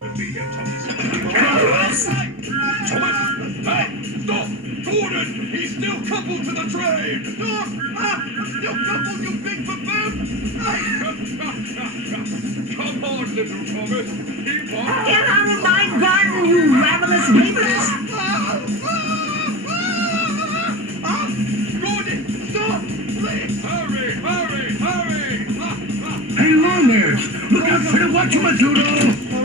With me here, Thomas. Thomas! Hey! Stop! Gordon! He's still coupled to the train! Stop! Still coupled, you big baboon! Come on, little Thomas. Keep on. Get out of my garden, you ravenous beavers! Gordon! Stop! Please! Hurry! Hurry! Hurry! Hey, Longers! Look out for the whatchamadoodle!